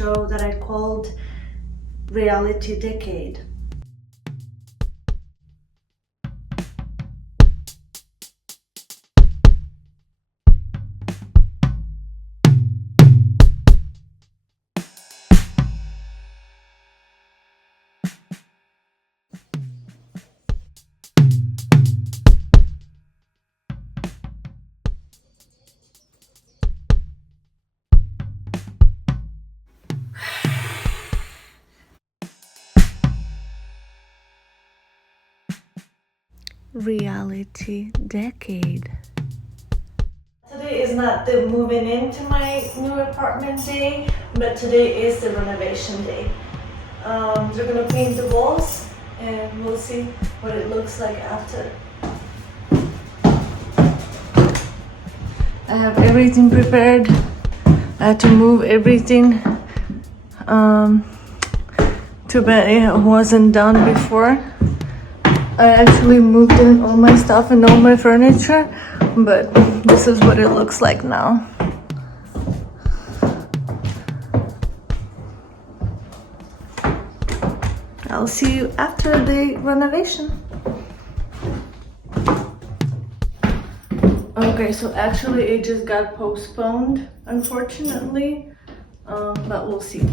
show that I called Reality Decade. Reality Decade. Today is not the moving into my new apartment day, but today is the renovation day. They're gonna paint the walls and we'll see what it looks like after. I have everything prepared. I had to move everything. Too bad it wasn't done before. I actually moved in all my stuff and all my furniture, but this is what it looks like now. I'll see you after the renovation. Okay, so actually it just got postponed, unfortunately, but we'll see.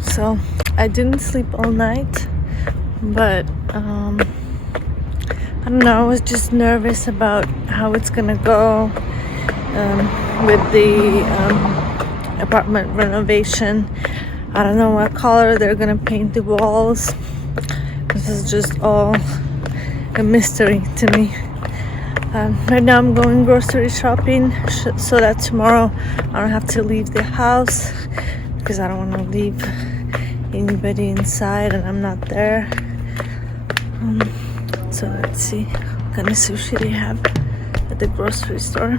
So I didn't sleep all night, but I don't know, I was just nervous about how it's gonna go with the apartment renovation. I don't know what color they're gonna paint the walls. This is just all a mystery to me. Right now I'm going grocery shopping so that tomorrow I don't have to leave the house, because I don't want to leave anybody inside and I'm not there. So let's see what kind of sushi they have at the grocery store.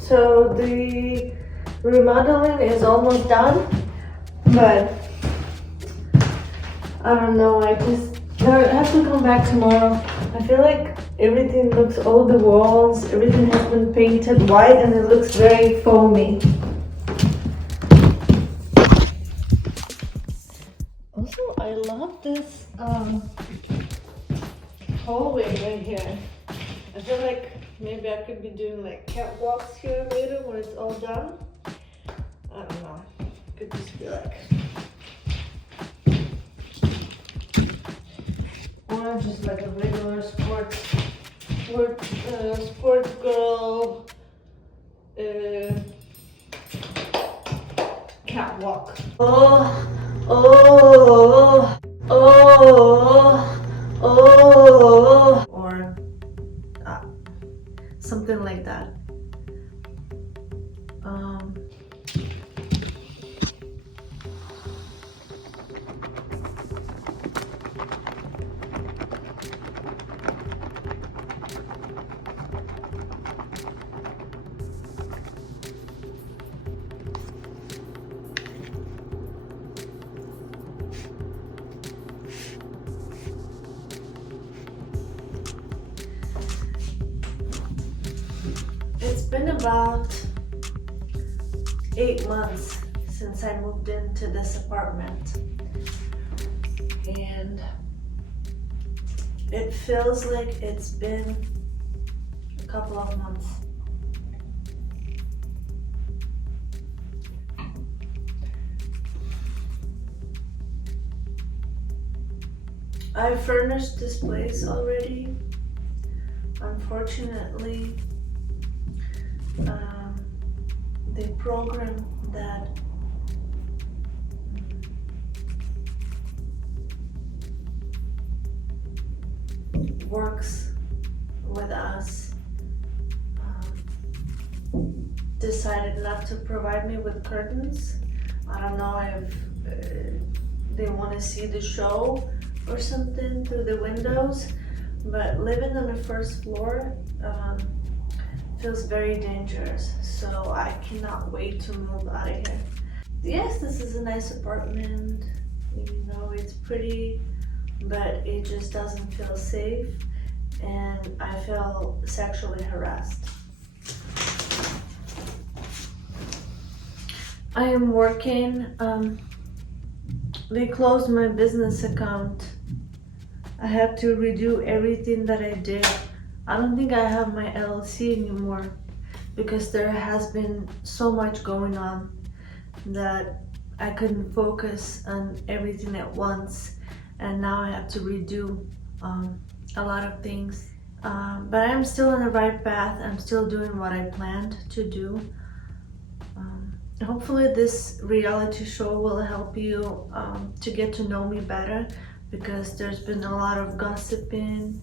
So the remodeling is almost done, but I don't know, I have to come back tomorrow. I feel like everything looks, all the walls, everything has been painted white and it looks very foamy. Also, I love this hallway right here. I feel like maybe I could be doing like catwalks here later when it's all done. I don't know. Could just be like, or just like a regular sports girl catwalk. Oh, oh, oh, or something like that. It's been about 8 months since I moved into this apartment, and it feels like it's been a couple of months. I furnished this place already. Unfortunately, the program that works with us decided not to provide me with curtains. I don't know if they want to see the show or something through the windows, but living on the first floor feels very dangerous, so I cannot wait to move out of here. Yes, this is a nice apartment, you know, it's pretty, but it just doesn't feel safe, and I feel sexually harassed. I am working, they closed my business account. I have to redo everything that I did. I don't think I have my LLC anymore because there has been so much going on that I couldn't focus on everything at once, and now I have to redo a lot of things. But I'm still on the right path. I'm still doing what I planned to do. Hopefully this reality show will help you to get to know me better, because there's been a lot of gossiping,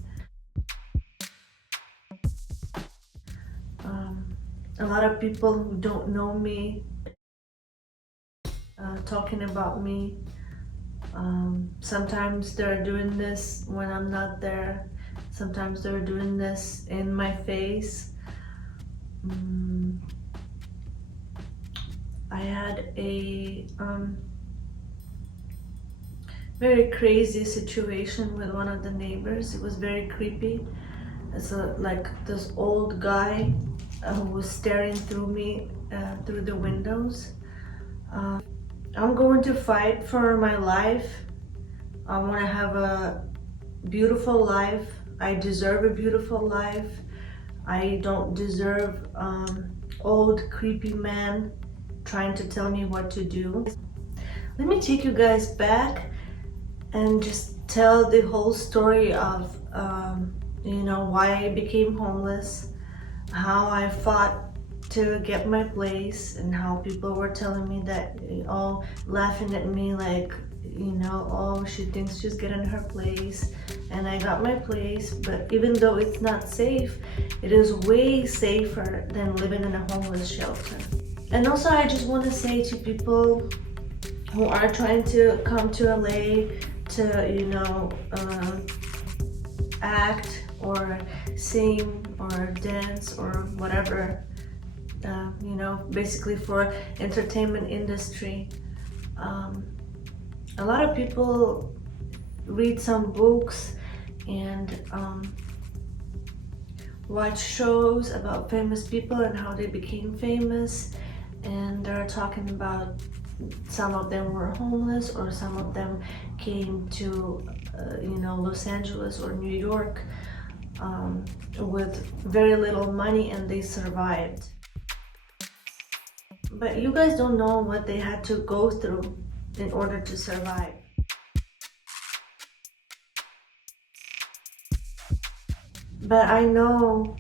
a lot of people who don't know me talking about me. Sometimes they're doing this when I'm not there. Sometimes they're doing this in my face. I had a very crazy situation with one of the neighbors. It was very creepy. It's like this old guy who was staring through me through the windows. I'm going to fight for my life. I want to have a beautiful life. I deserve a beautiful life. I don't deserve old creepy man trying to tell me what to do. Let me take you guys back and just tell the whole story of you know, why I became homeless, how I fought to get my place, and how people were telling me that, oh, laughing at me like, you know, oh, she thinks she's getting her place. And I got my place, but even though it's not safe, it is way safer than living in a homeless shelter. And also, I just want to say to people who are trying to come to LA to, you know, act or sing or dance or whatever, you know, basically for entertainment industry. A lot of people read some books and watch shows about famous people and how they became famous, and they're talking about some of them were homeless, or some of them came to you know, Los Angeles or New York with very little money and they survived. But you guys don't know what they had to go through in order to survive. But I know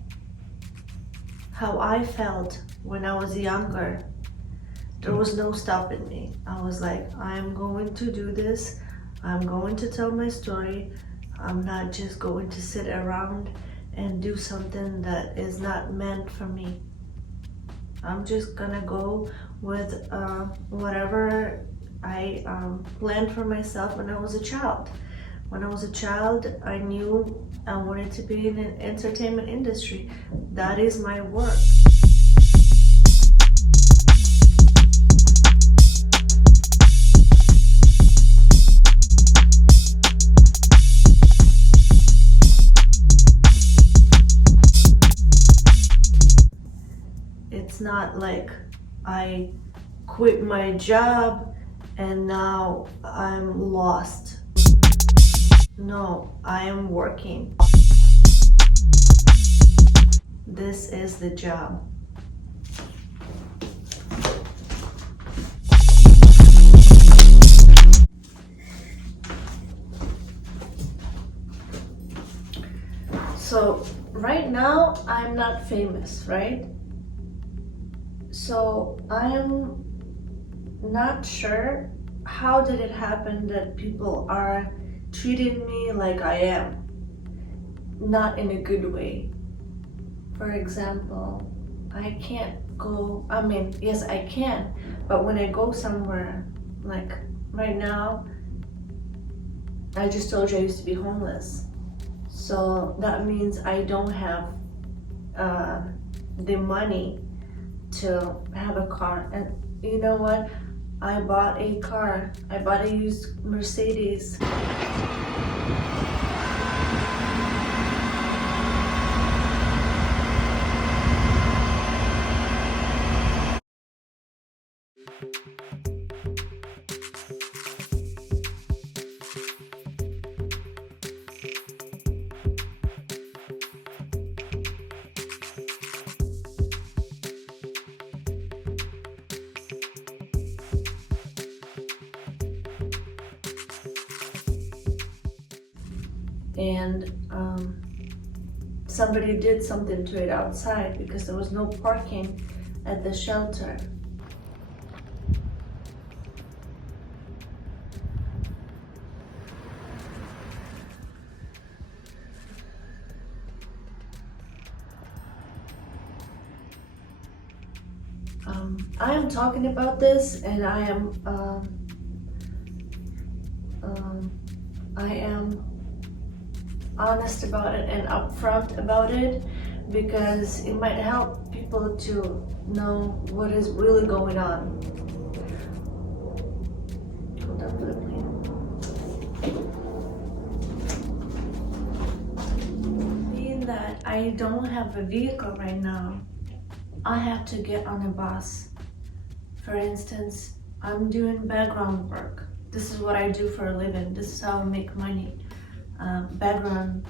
how I felt when I was younger. There was no stopping me. I was like, I'm going to do this. I'm going to tell my story. I'm not just going to sit around and do something that is not meant for me. I'm just gonna go with whatever I planned for myself when I was a child. When I was a child, I knew I wanted to be in an entertainment industry. That is my work. It's not like I quit my job and now I'm lost. No, I am working. This is the job. So right now I'm not famous, right? So I'm not sure how did it happen that people are treating me like I am, not in a good way. For example, I can't go, I mean, yes, I can, but when I go somewhere, like right now, I just told you I used to be homeless. So that means I don't have the money to have a car. And you know what? I bought a car. I bought a used Mercedes. And somebody did something to it outside because there was no parking at the shelter. I am talking about this, and I am honest about it and upfront about it because it might help people to know what is really going on. Hold on for the plane. Being that I don't have a vehicle right now, I have to get on a bus. For instance, I'm doing background work. This is what I do for a living. This is how I make money.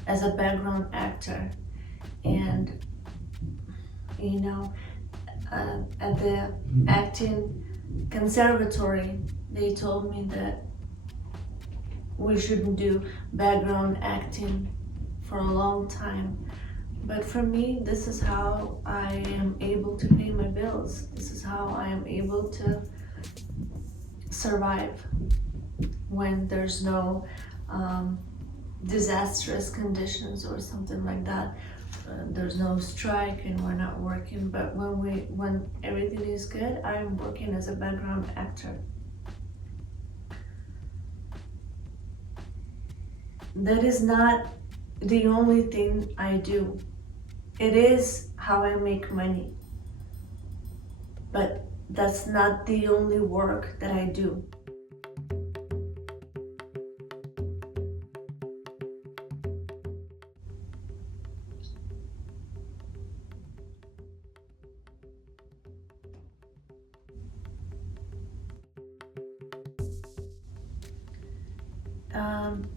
As a background actor. And you know, at the acting conservatory, they told me that we shouldn't do background acting for a long time. But for me, this is how I am able to pay my bills. This is how I am able to survive when there's no disastrous conditions or something like that. There's no strike and we're not working. But when everything is good, I'm working as a background actor. That is not the only thing I do. It is how I make money, but that's not the only work that I do.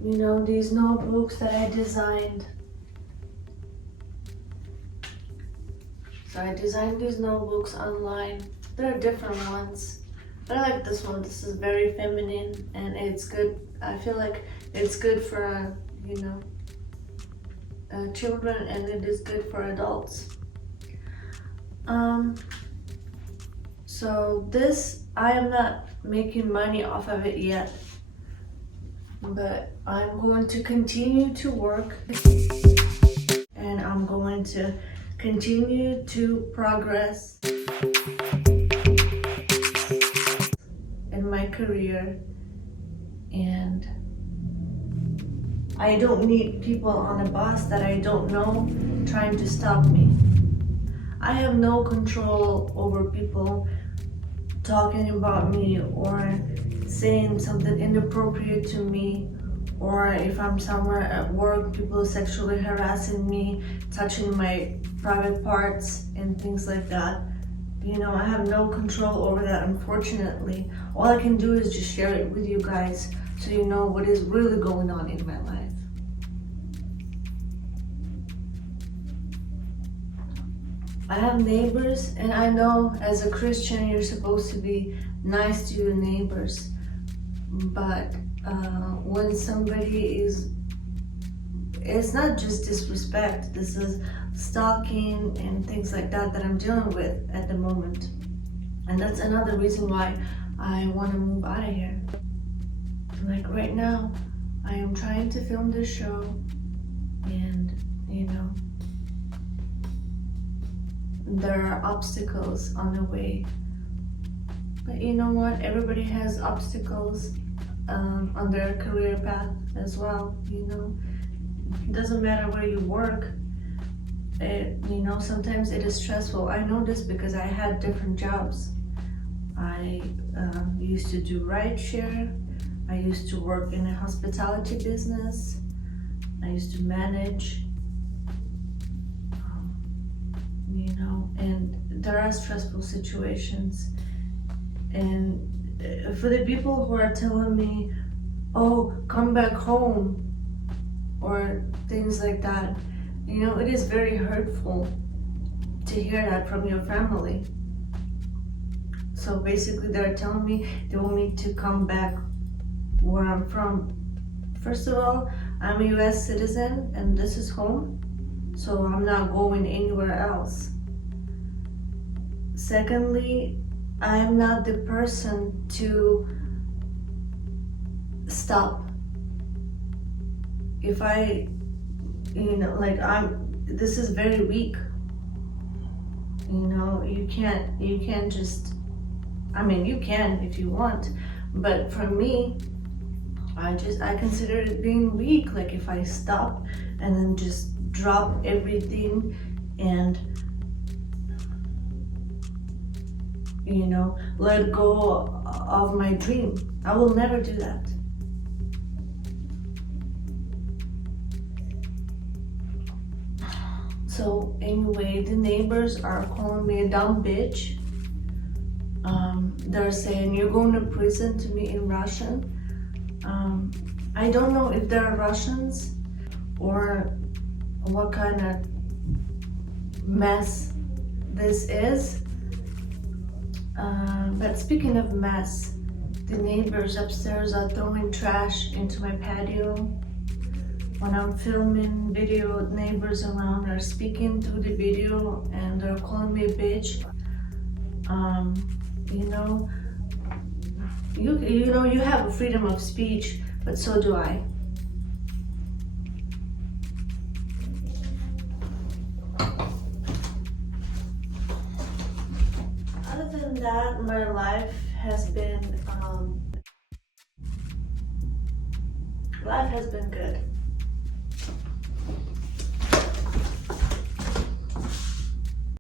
You know, these notebooks that I designed. So I designed these notebooks online There are different ones. But I like this one. This is very feminine and it's good. I feel like it's good for, children, and it is good for adults. So this, I am not making money off of it yet, but I'm going to continue to work and I'm going to continue to progress in my career, and I don't need people on a bus that I don't know trying to stop me. I have no control over people talking about me or saying something inappropriate to me, or if I'm somewhere at work, people sexually harassing me, touching my private parts and things like that. I have no control over that, unfortunately. All I can do is just share it with you guys so you know what is really going on in my life. I have neighbors, and I know as a Christian you're supposed to be nice to your neighbors, but when somebody is, it's not just disrespect, this is stalking and things like that I'm dealing with at the moment. And that's another reason why I want to move out of here. Like right now, I am trying to film this show, and there are obstacles on the way. But you know what? Everybody has obstacles on their career path as well. It doesn't matter where you work. Sometimes it is stressful. I know this because I had different jobs. I used to do rideshare. I used to work in a hospitality business. I used to manage. And there are stressful situations. And for the people who are telling me, oh, come back home, or things like that, it is very hurtful to hear that from your family. So basically they're telling me they want me to come back where I'm from. First of all, I'm a US citizen and this is home, so I'm not going anywhere else. Secondly, I am not the person to stop. If I, this is very weak. You can't just, you can if you want, but for me, I consider it being weak. Like if I stop and then just drop everything and let go of my dream. I will never do that. So anyway, the neighbors are calling me a dumb bitch. They're saying you're going to prison to me in Russian. I don't know if they're Russians or what kind of mess this is. But speaking of mess, the neighbors upstairs are throwing trash into my patio. When I'm filming video, neighbors around are speaking through the video and they're calling me a bitch. You have a freedom of speech, but so do I. Other than that, my life has been good.